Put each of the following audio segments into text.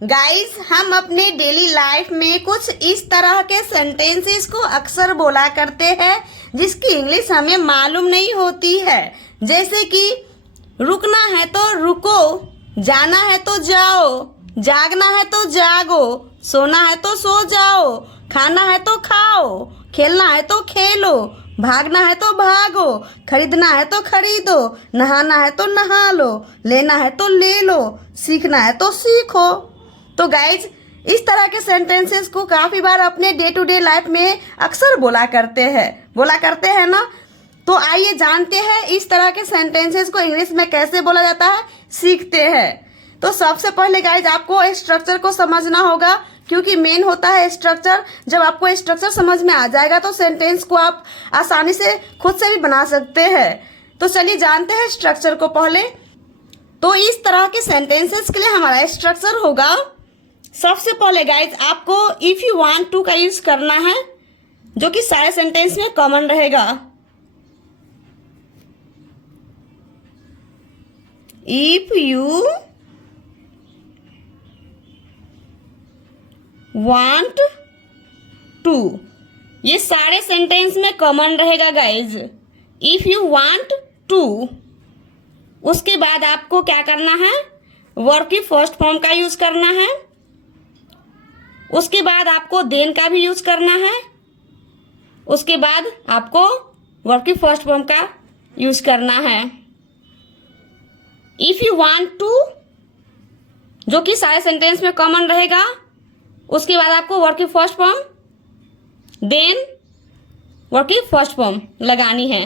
Guys, हम अपने daily life में कुछ इस तरह के सेंटेंसेस को अक्सर बोला करते हैं जिसकी इंग्लिश हमें मालूम नहीं होती है। जैसे कि रुकना है तो रुको, जाना है तो जाओ, जागना है तो जागो, सोना है तो सो जाओ, खाना है तो खाओ, खेलना है तो खेलो, भागना है तो भागो, खरीदना है तो खरीदो, नहाना है तो नहा लो, लेना है तो ले लो, सीखना है तो सीखो। तो गाइज, इस तरह के सेंटेंसेस को काफ़ी बार अपने डे टू डे लाइफ में अक्सर बोला करते हैं ना। तो आइए जानते हैं इस तरह के सेंटेंसेस को इंग्लिश में कैसे बोला जाता है, सीखते हैं। तो सबसे पहले गाइज आपको स्ट्रक्चर को समझना होगा, क्योंकि मेन होता है स्ट्रक्चर। जब आपको स्ट्रक्चर समझ में आ जाएगा तो सेंटेंस को आप आसानी से खुद से भी बना सकते हैं। तो चलिए जानते हैं स्ट्रक्चर को पहले। तो इस तरह के सेंटेंसेस के लिए हमारा स्ट्रक्चर होगा, सबसे पहले गाइज आपको इफ यू वांट टू का यूज करना है, जो कि सारे सेंटेंस में कॉमन रहेगा। इफ यू वांट टू, ये सारे सेंटेंस में कॉमन रहेगा guys. If you want to, उसके बाद आपको क्या करना है, वर्ब की फर्स्ट फॉर्म का यूज करना है। उसके बाद आपको देन का भी यूज करना है। उसके बाद आपको वर्ब की फर्स्ट फॉर्म का यूज करना है। इफ यू वांट टू, जो कि सारे सेंटेंस में कॉमन रहेगा। उसके बाद आपको वर्ब की फर्स्ट फॉर्म, देन वर्ब की फर्स्ट फॉर्म लगानी है।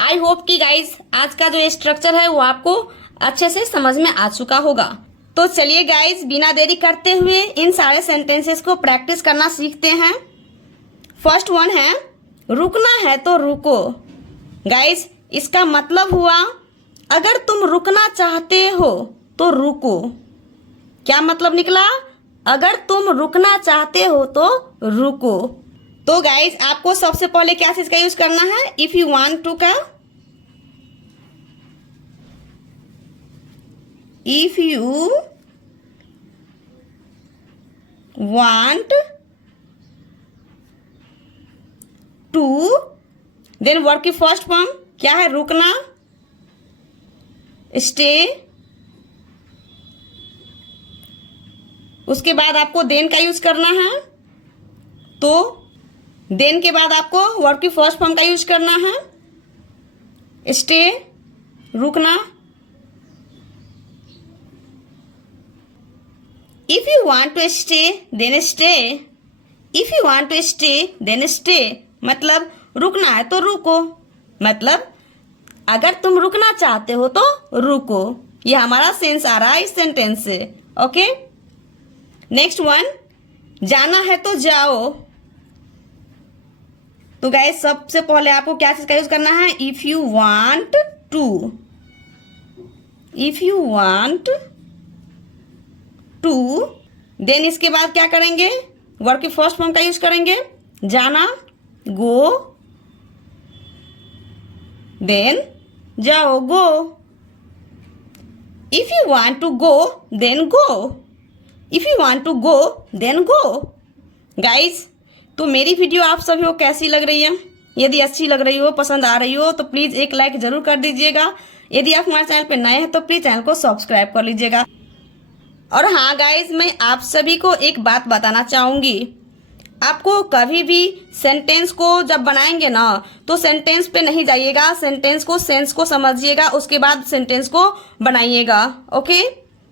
आई होप कि गाइज आज का जो स्ट्रक्चर है वो आपको अच्छे से समझ में आ चुका होगा। तो चलिए गाइज, बिना देरी करते हुए इन सारे सेंटेंसेस को प्रैक्टिस करना सीखते हैं। फर्स्ट वन है, रुकना है तो रुको। गाइज, इसका मतलब हुआ अगर तुम रुकना चाहते हो तो रुको। क्या मतलब निकला? अगर तुम रुकना चाहते हो तो रुको। तो गाइज आपको सबसे पहले क्या चीज का यूज करना है, इफ यू वांट टू का। If you want to, then verb की फर्स्ट फॉर्म क्या है, रुकना, स्टे। उसके बाद आपको देन का यूज करना है। तो देन के बाद आपको वर्ब की फर्स्ट फॉर्म का यूज करना है, स्टे, रुकना। If you want to stay, then stay. If you want to stay, then stay. मतलब रुकना है तो रुको, मतलब अगर तुम रुकना चाहते हो तो रुको। ये हमारा सेंस आ रहा है इस सेंटेंस से। ओके, नेक्स्ट वन, जाना है तो जाओ। तो गाइस सबसे पहले आपको क्या चीज का यूज करना है, if you want to. If you want to, then इसके बाद क्या करेंगे, वर्ब की फर्स्ट फॉर्म का यूज करेंगे, जाना, गो, देन जाओ, go. If you want to go then go. If you want to go then go. Guys, तो मेरी वीडियो आप सभी को कैसी लग रही है? यदि अच्छी लग रही हो, पसंद आ रही हो तो प्लीज एक लाइक जरूर कर दीजिएगा। यदि आप हमारे चैनल पर नए हैं तो प्लीज चैनल को सब्सक्राइब कर लीजिएगा। और हाँ गाइज, मैं आप सभी को एक बात बताना चाहूँगी। आपको कभी भी सेंटेंस को जब बनाएंगे ना तो सेंटेंस पे नहीं जाइएगा, सेंटेंस को सेंस को समझिएगा, उसके बाद सेंटेंस को बनाइएगा। ओके,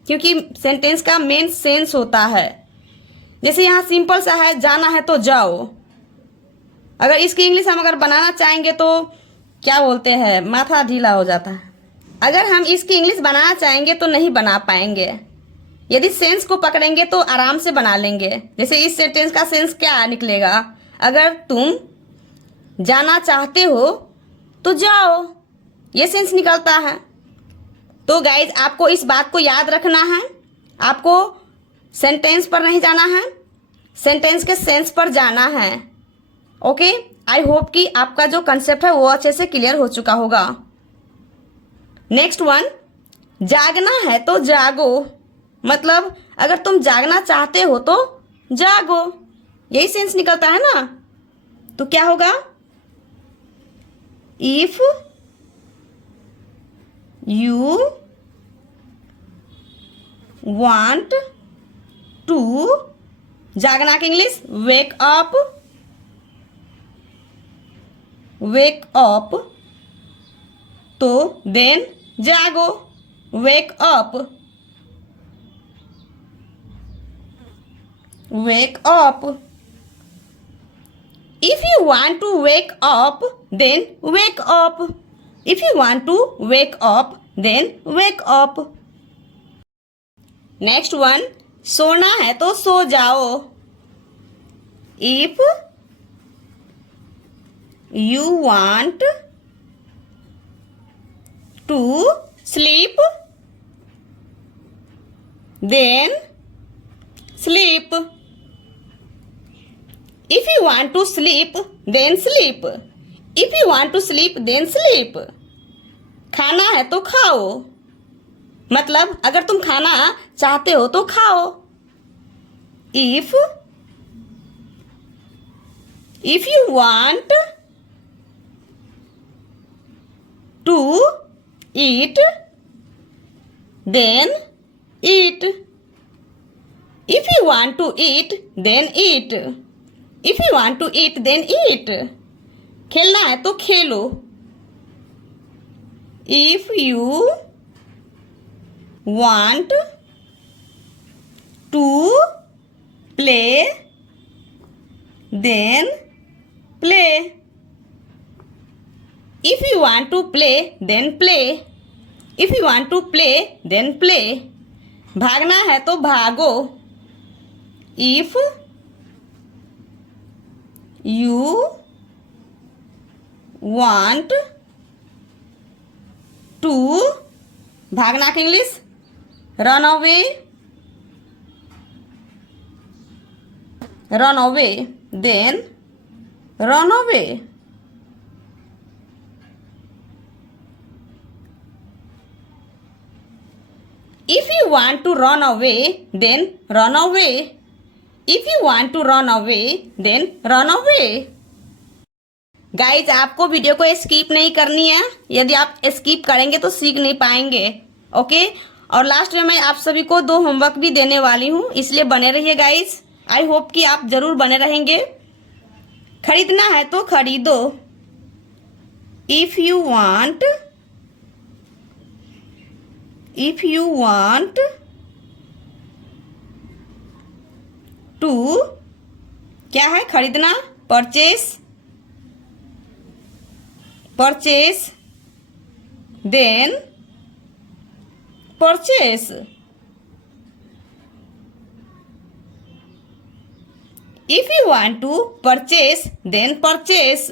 क्योंकि सेंटेंस का मेन सेंस होता है। जैसे यहाँ सिंपल सा है, जाना है तो जाओ। अगर इसकी इंग्लिश हम अगर बनाना चाहेंगे तो क्या बोलते हैं, माथा ढीला हो जाता है। अगर हम इसकी इंग्लिश बनाना चाहेंगे तो नहीं बना पाएंगे। यदि सेंस को पकड़ेंगे तो आराम से बना लेंगे। जैसे इस सेंटेंस का सेंस क्या निकलेगा, अगर तुम जाना चाहते हो तो जाओ, ये सेंस निकलता है। तो गाइज आपको इस बात को याद रखना है, आपको सेंटेंस पर नहीं जाना है, सेंटेंस के सेंस पर जाना है। ओके, आई होप कि आपका जो कंसेप्ट है वो अच्छे से क्लियर हो चुका होगा। नेक्स्ट वन, जागना है तो जागो। मतलब अगर तुम जागना चाहते हो तो जागो, यही सेंस निकलता है ना। तो क्या होगा, इफ यू वांट टू, जागना की English wake up, wake up, तो देन जागो, wake up, wake up. If you want to wake up, then wake up. If you want to wake up, then wake up. Next one, सोना है तो सो जाओ. If you want to sleep, then sleep. If you want to sleep, then sleep. If you want to sleep, then sleep. खाना है तो खाओ, मतलब अगर तुम खाना चाहते हो तो खाओ. If you want to eat, then eat. If you want to eat, then eat. If you want to eat, then eat. खेलना है तो खेलो. If you want to play, then play. If you want to play, then play. If you want to play, then play. भागना है तो भागो. If you want to, भागना की English run away, run away, then run away. If you want to run away, then run away. If you want to run away, then run away. Guys आपको video को skip नहीं करनी है, यदि आप skip करेंगे तो सीख नहीं पाएंगे. ओके, और लास्ट में मैं आप सभी को 2 होमवर्क भी देने वाली हूँ, इसलिए बने रहिए गाइज. आई होप कि आप जरूर बने रहेंगे. खरीदना है तो खरीदो. If you want to, क्या है खरीदना, purchase, then purchase. If you want to purchase, then purchase.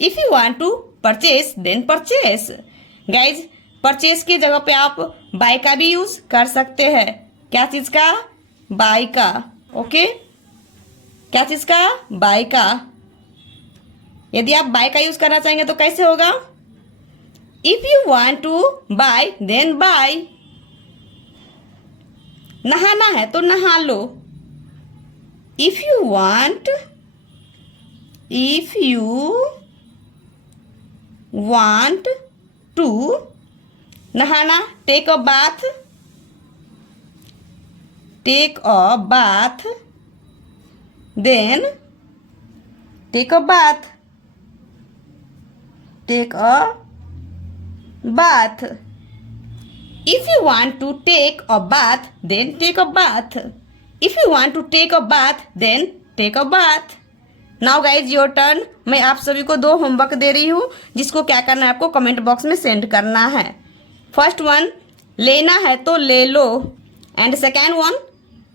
If you want to purchase, then purchase. Guys purchase की जगह पे आप बाय का भी यूज कर सकते हैं. क्या चीज का, बाय का. ओके, क्या चीज का, बाय का. यदि आप बाय का यूज करना चाहेंगे तो कैसे होगा, if you want to buy then buy. नहाना है तो नहा लो. इफ यू वांट टू, नहाना, take a bath, then take a bath. If you want to take a bath, then take a bath. If you want to take a bath, then take a bath. Now guys your turn. मैं आप सभी को 2 homework दे रही हूँ, जिसको क्या करना है आपको कमेंट बॉक्स में सेंड करना है. फर्स्ट वन, लेना है तो ले लो, एंड सेकेंड वन,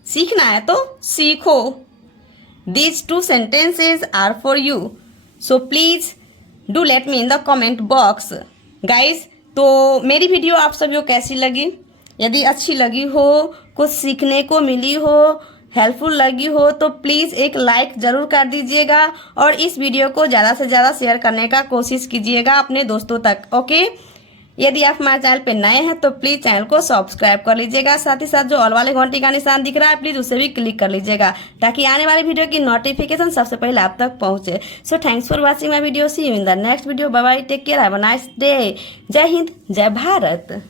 सीखना है तो सीखो. These 2 sentences are for you. So please do let me in the comment box. Guys, तो मेरी वीडियो आप सभी को कैसी लगी? यदि अच्छी लगी हो, कुछ सीखने को मिली हो, हेल्पफुल लगी हो, तो प्लीज़ एक लाइक ज़रूर कर दीजिएगा और इस वीडियो को ज़्यादा से ज़्यादा शेयर करने का कोशिश कीजिएगा अपने दोस्तों तक. ओके, यदि आप हमारे चैनल पे नए हैं तो प्लीज़ चैनल को सब्सक्राइब कर लीजिएगा। साथ ही साथ जो ऑल वाले घंटी का निशान दिख रहा है प्लीज़ उसे भी क्लिक कर लीजिएगा ताकि आने वाली वीडियो की नोटिफिकेशन सबसे पहले आप तक पहुंचे। So thanks for watching my video. See you in the next video. Bye bye, take care, have a nice day. जय हिंद, जय भारत।